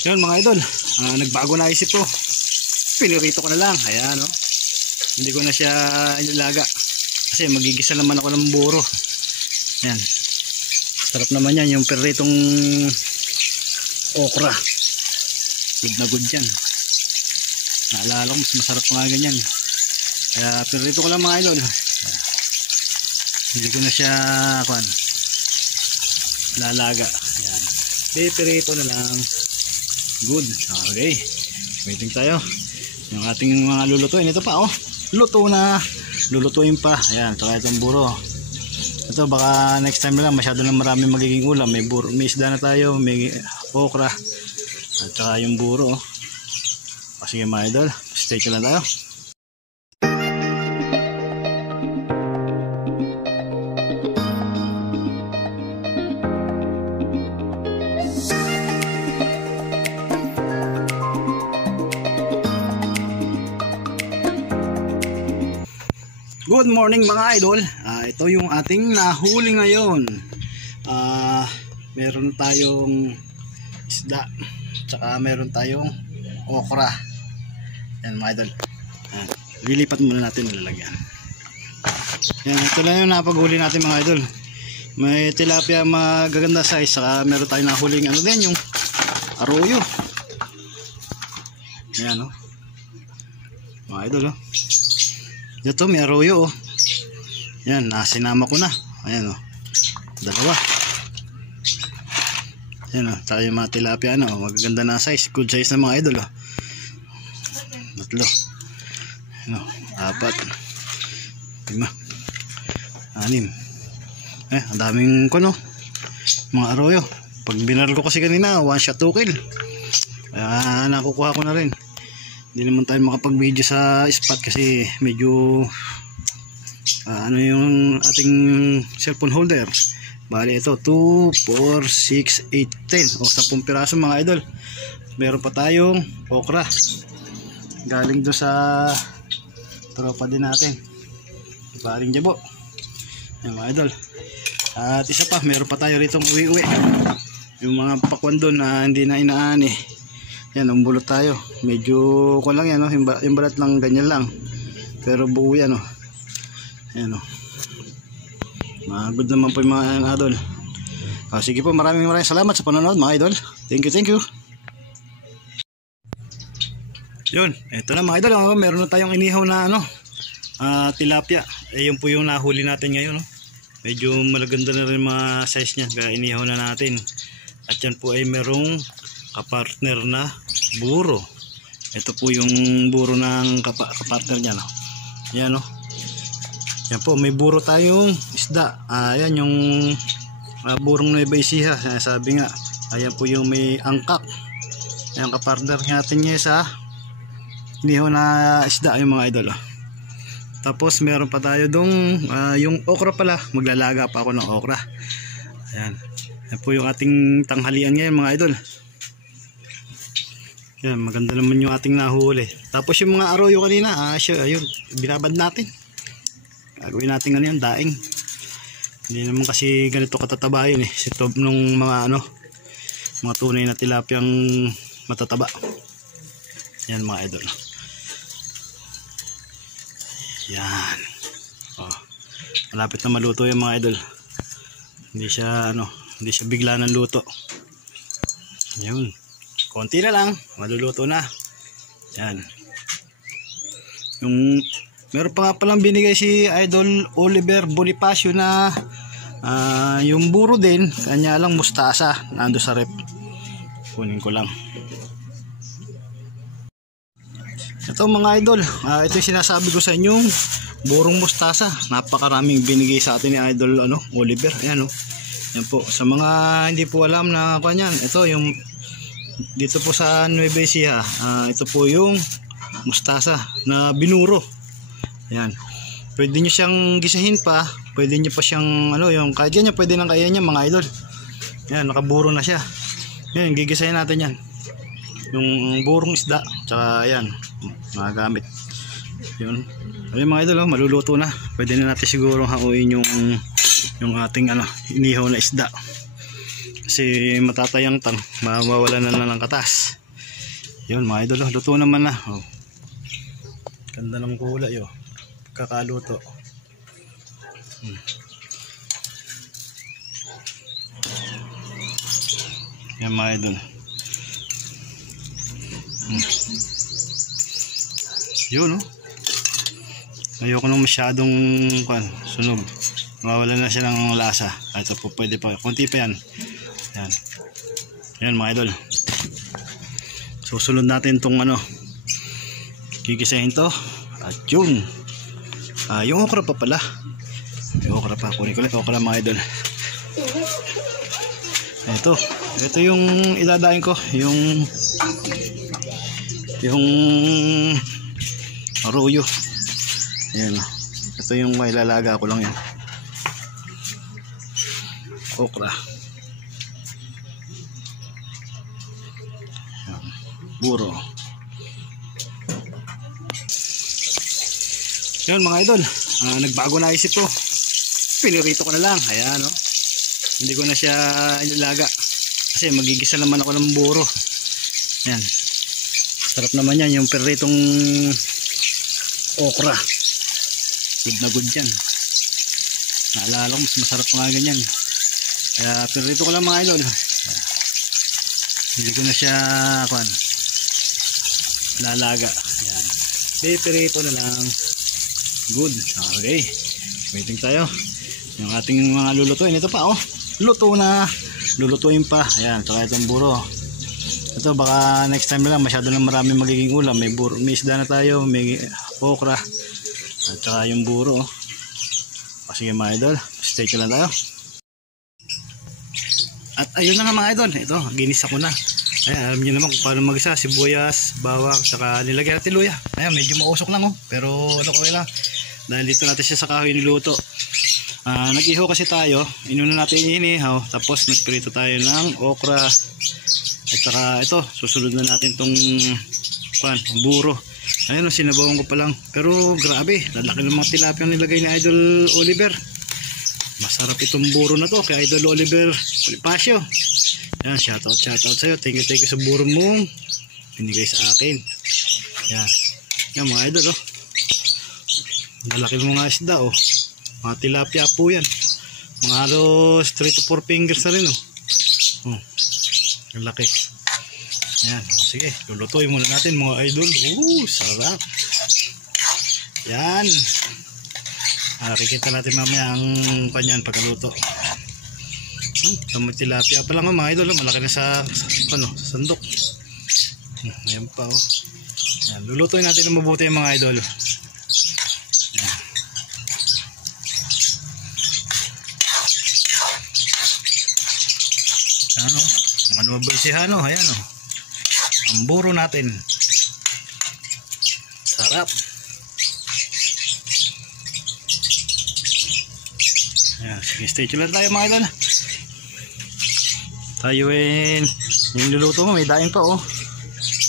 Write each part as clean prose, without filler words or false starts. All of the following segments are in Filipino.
Yun mga idol, nagbago na isip ko. Pinirito ko na lang. Ayan, no? Hindi ko na siya inilaga. Kasi magigisa naman ako ng buro. Ayan. Sarap naman yan, yung piritong okra. Good na good yan. Naalala ko, mas masarap nga ganyan. Kaya pinirito ko lang mga idol. Hindi ko na siya lalaga. Ayan. Pirito na lang. Good. Okay. Waiting tayo. Yung ating mga lulutuin. Ito pa, oh. Luto na. Lulutuin pa. Ayan. Saka itong buro. Ito baka next time na lang. Masyado na marami magiging ulam. May buro. May isda na tayo. May okra. At saka yung buro, oh. Sige mga idol. Stay ka lang tayo. Good morning mga idol. Ito yung ating nahuli ngayon. Meron tayong isda, tsaka meron tayong okra. Yan mga idol. Lilipat muna natin nilalagyan. Yan, ito na yung napaghuli natin mga idol. May tilapia magaganda size, saka meron tayong nahuling ano din, yung arroyo. Ayan, oh. Mga idol, oh. Ito may arroyo, oh. Yan, nasinama ko na. Ayan, oh. Dalawa. Ayan, oh. Tayo yung mga tilapia, ano, magaganda na size. Good size na mga idol, oh. Tatlo. Ayan, oh. 4 5 6. Ang daming kuno, mga arroyo. Pag binaral ko kasi kanina, 1 shot 2 kill. Kaya nakukuha ko na rin. Hindi naman tayo makapag video sa spot kasi medyo ano yung ating cellphone holder. Bali ito 2, 4, 6, 8, 10 o 10 piraso mga idol. Meron pa tayong okra galing do sa tropa din natin, Baring Jabo. Yan mga idol. At isa pa, meron pa tayo rito uwi-uwi, yung mga pakwan doon na hindi na inaani. Yan, umbulot tayo. Medyo ko lang yan, no? Yung balat lang, ganyan lang. Pero buo yan, no? Ayan, no? Good naman po yung mga idol. Sige po, maraming salamat sa panonood mga idol. Thank you. Yun, eto na mga idol. Meron na tayong inihaw na tilapia. Yun po yung nahuli natin ngayon, no? Medyo malaganda na rin mga size nya, kaya inihaw na natin. At yan po ay merong kapartner na buro. Ito po yung buro ng kapartner niya, no? Yan, no? Yan po, may buro tayong isda. Ayan yung burong Nueva Ecija. Sabi nga, ayan po yung may angkap. Ayan, kapartner natin niya sa inihaw na isda, yung mga idol, oh. Tapos meron pa tayo dong yung okra pala. Maglalaga pa ako ng okra. Ayan. Yan po yung ating tanghalian ngayon mga idol. Yan, maganda naman yung ating nahuli. Tapos yung mga arroyo kanina, ayun, binabad natin. Gagawin natin ano yan, daing. Hindi naman kasi ganito katataba yun, eh. Sitob nung mga mga tunay na tilapiyang matataba. Yan mga idol. Yan. Oh, malapit na maluto yung mga idol. Hindi siya bigla ng luto. Yun. Konti na lang, maluluto na. Yan. Yung meron pa nga palang binigay si Idol Oliver Bonifacio na yung buro din, kanya lang mustasa, nando sa rep. Kunin ko lang. Ito mga idol, ito yung sinasabi ko sa inyong burong mustasa. Napakaraming binigay sa atin ni Idol Oliver. Ayan, oh. Yan po, sa mga hindi po alam na kanyan, ito yung dito po sa Nueva Ecija, ito po yung mustasa na binuro. Ayan. Pwede nyo siyang gisahin pa, pwede nyo pa siyang yung kaya niya, pwede nang kaya niya mga idol. Ayan, nakaburo na siya. Ayan, gigisahin natin yan, yung burong isda, tsaka ayan, mga gamit. Yun. Ayun mga idol, maluluto na. Pwede na natin siguro hauin yung ating inihaw na isda. Kasi matatayang tang, mawawalan na lang ng katas. Yun mga idol, luto naman na. Oh. Ganda ng kulay oh. Kakaluto. Yan mga idol. Yun oh. Ayoko nang masyadong sunog. Mawawala na siya ng lasa. Ito po pwede pa. Kunti pa yan. Yan. Yan mga idol. Susunod natin tong gigisahin to. At yun. Yung okra pa pala. Yung okra pa. Kunin ko lang okra mga idol. Ito yung idadain ko. Yung arroyo. Ayan. Ito yung mailalaga ko lang yan. Okra. Ayan. Buro. Yan mga idol. Nagbago na isip ko. Pinirito ko na lang. Ayan oh. Hindi ko na siya ilaga. Kasi magigisa naman ako ng buro. Yan. Sarap naman yan. Yung piritong okra. Good na good yan. Naalala ko mas masarap pa nga ganyan. Kaya pirito ko lang mga idol. Hindi ko na siya lalaga. Yan. Pirito na lang. Good. Okay. Waiting tayo. Yung ating mga lulutuin. Ito pa oh. Luto na. Lulutuin pa. Ayan. Saka itong buro. Ito baka next time na lang. Masyado na marami magiging ulam. May isda na tayo. May okra. At saka yung buro. O sige mga idol. Stay tuned lang tayo. At ayun na nga mga idol. Ito. Ginisa ko na. Ayan. Alam nyo naman kung paano mag-isa. Sibuyas, bawang, saka nilagyan natin luya. Ayan. Medyo mausok lang oh. Pero okay lang. Dahil dito natin siya sa kahoy niluto. Nag-iho kasi tayo. Inuna natin inihaw. Tapos nagprito tayo ng okra. At saka ito. Susunod na natin tong buro. Ayun, sinabawan ko pa lang. Pero grabe, lalaki ng mga tilapia ang nilagay ni Idol Oliver. Masarap itong buro na to kay Idol Oliver Bonifacio. Yan, shoutout sa'yo. Thank you sa buro mong binigay sa akin. Yan. Yan mga idol oh. Lalaki ng mga isda oh. Mga tilapia po yan. Mga halos 3 to 4 fingers na rin oh. Lalaki. Yan, sige, lulutuin muna natin mga idol. Sarap. Yan. Kikita natin mamaya ang kanyan pagkaluto. Tilapia pa lang mga idol. Malaki na sa sandok. Ayan pa oh. Yan, lulutuin natin ng mabuti mga idol. Yan. Ano? Manuwabalsihan oh. Ayan oh. Ang buro natin. Sarap. Ayan, sige, stay tuned lang tayo mga idol. Tayo yung niluluto mo may daing pa oh.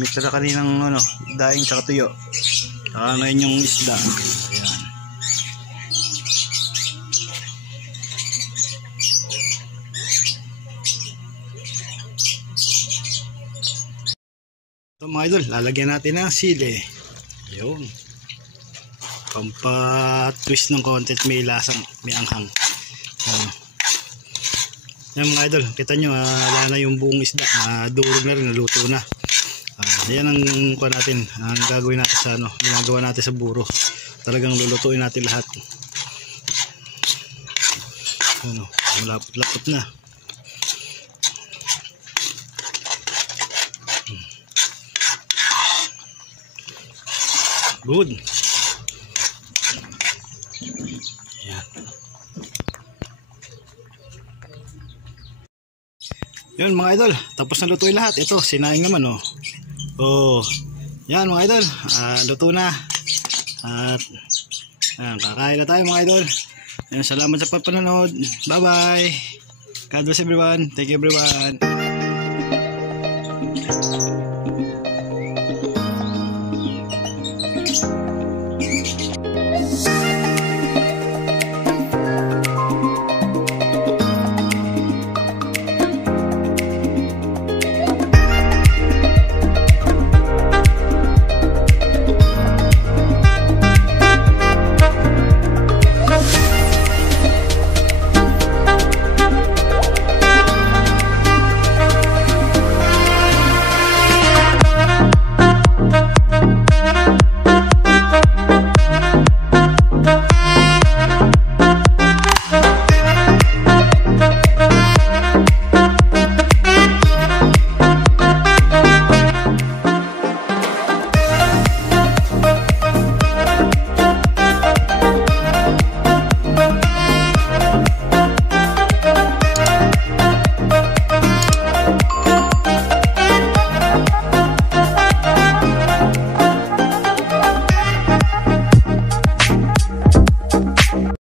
May tira kaninang daing tsaka tuyo. Saka ngayon yung isda. Ayan. Ito mga idol, lalagyan natin ng sili. Yun. Pampa-twist ng konti, may lasang, may anghang. Yan mga idol, kita nyo, wala na yung buong isda. Durog na rin, naluto na. Yan ang natin, ang gagawin natin sa ginagawa natin sa buro. Talagang lulutuin natin lahat. Malapot-lapot na. Good. Yan. Yun mga idol, tapos na lutuin lahat. Ito, sinaing naman oh. Oh. Yan mga idol, luto na. At kakain na tayo mga idol. Yan, salamat sa panonood. Bye bye. God bless everyone. Thank you everyone.